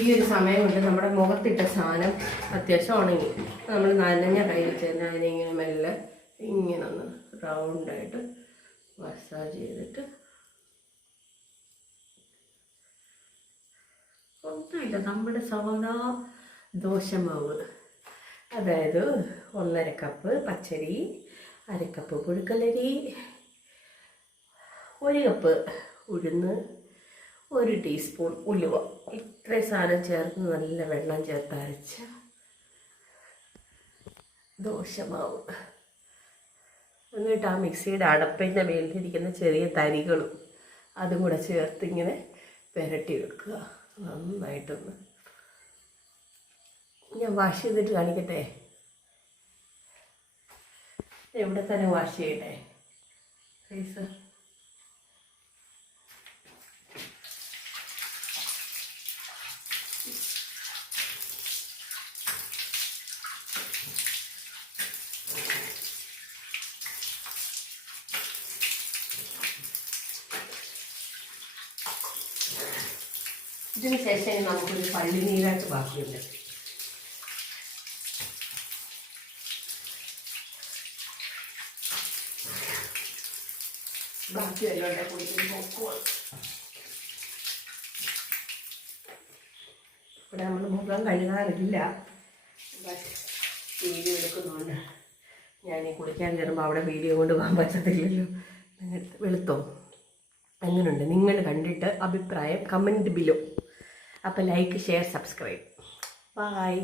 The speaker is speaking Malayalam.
ഈ ഒരു സമയം കൊണ്ട് നമ്മുടെ മുഖത്തിട്ട സാധനം അത്യാവശ്യം ഉണങ്ങി. നമ്മൾ നനഞ്ഞ കൈ വെച്ച് തന്നെ അതിനിങ്ങനെ മെല്ലെ ഇങ്ങനെ ഒന്ന് റൗണ്ടായിട്ട് മസാജ് ചെയ്തിട്ട് ഒന്നുമില്ല, നമ്മുടെ സാധാ ദോശമാവ്, അതായത് 1.5 കപ്പ് പച്ചരി, 1/2 കപ്പ് പുഴുക്കലരി, 1 കപ്പ് ഉഴുന്ന്, 1 ടീസ്പൂൺ ഉലുവ, ഇത്രയും സാധനം ചേർത്ത് നല്ല വെള്ളം ചേർത്ത് അരച്ച ദോശമാവ്. എന്നിട്ട് ആ മിക്സിയുടെ അടപ്പിൻ്റെ മേലിരിക്കുന്ന ചെറിയ തരികളും അതും കൂടെ ചേർത്ത് ഇങ്ങനെ പുരട്ടി വെക്കുക നന്നായിട്ടൊന്ന്. ഞാൻ വാഷ് ചെയ്തിട്ട് കാണിക്കട്ടെ. എവിടെ തന്നെ വാഷ് ചെയ്യട്ടെ ഫേസ്. ഇതിന് ശേഷം നമുക്കൊരു പള്ളി നീരാട്ട് ബാക്കിയുണ്ട്. ബാക്കി എല്ലാം കുടിക്കുന്ന നോക്കുവാണ്. ഇവിടെ നമ്മൾ മുഖം കഴുകാറില്ല, വീഡിയോ എടുക്കുന്നുണ്ട്. ഞാൻ ഈ കുളിക്കാൻ കയറുമ്പോൾ അവിടെ വീഡിയോ കൊണ്ട് പോകാൻ പറ്റത്തില്ലല്ലോ. വെളുത്തോ? എങ്ങനെയുണ്ട്? നിങ്ങൾ കണ്ടിട്ട് അഭിപ്രായം കമൻറ്റ് ബിലോ. അപ്പോൾ ലൈക്ക്, ഷെയർ, സബ്സ്ക്രൈബ്. ബൈ.